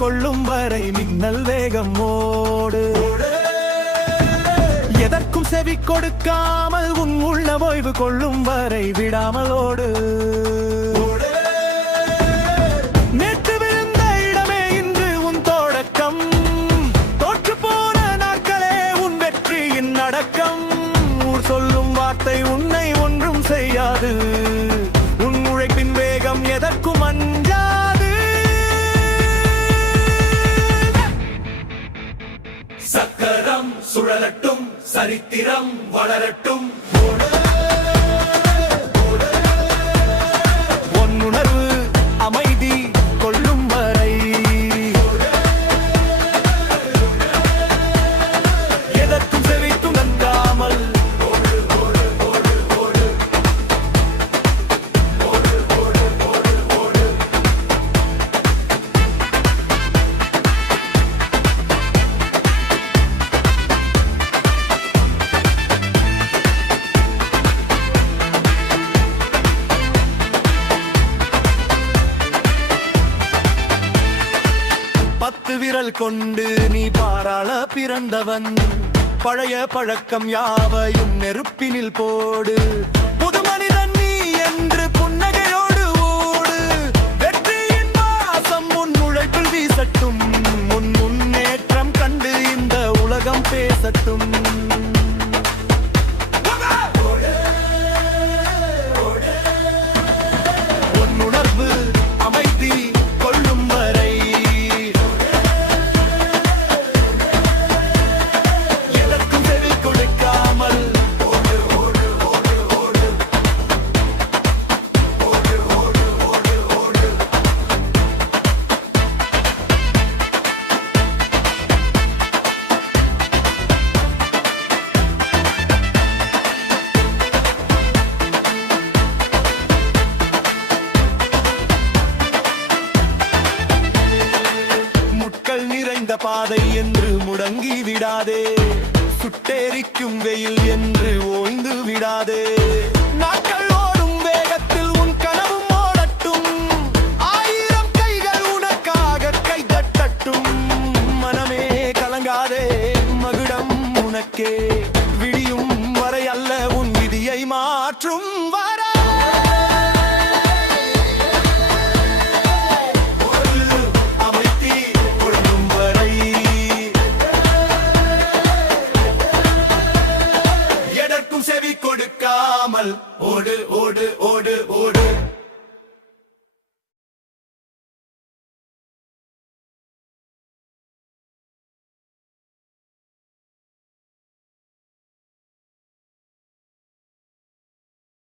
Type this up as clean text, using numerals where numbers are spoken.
கொள்ளும் வரை மின்னல் வேகம் ஓடு. எதற்கும் செவி கொடுக்காமல் உன் உள்ள ஓய்வு கொள்ளும் வரை விடாமல் ஓடு. நேற்று விழுந்த இடமே இன்று உன் தொடக்கம். தோற்று போன நாட்களே உன் வெற்றியின் அடக்கம். ஊர் சொல்லும் வார்த்தை உன்னை ஒன்றும் செய்யாது. உன் உழைப்பின் வேகம் எதற்கும் அஞ்சாது. சக்கரம் சுழலட்டும், சரித்திரம் வளரட்டும். உன்னுணர்வு அமைதி கொள்ளும் வரை எதற்கும் செவி துணங்காமல் பத்து விரல் கொண்டு நீ பாராள பிறந்தவன். பழைய பழக்கம் யாவையும் நெருப்பினில் போடு. புது மனிதன் நீ என்று புன்னகையோடு ஓடு. வெற்றியின் வாசம் உன் உழைப்பில் வீசட்டும். உன் முன்னேற்றம் கண்டு இந்த உலகம் பேசட்டும். உன்னுணர்வு அமைதி கொள்ளும் வரை எதற்கும் செவி கொடுக்காமல் முட்கள் நிறைந்த பாதை என்று முடங்கி விடாதே. சுட்டெரிக்கும் வெயில் என்று ஓய்ந்து விடாதே. நாட்கள் ஓடும் வேகத்தில் உன் கனவும் ஓடட்டும். ஆயிரம் கைகள் உனக்காக கைதட்டட்டும். மனமே கலங்காதே, மகுடம் உனக்கே. விடியும் வரை அல்ல உன் விதியை மாற்றும் வரை. செவி கொடுக்காமல் ஓடு ஓடு ஓடு.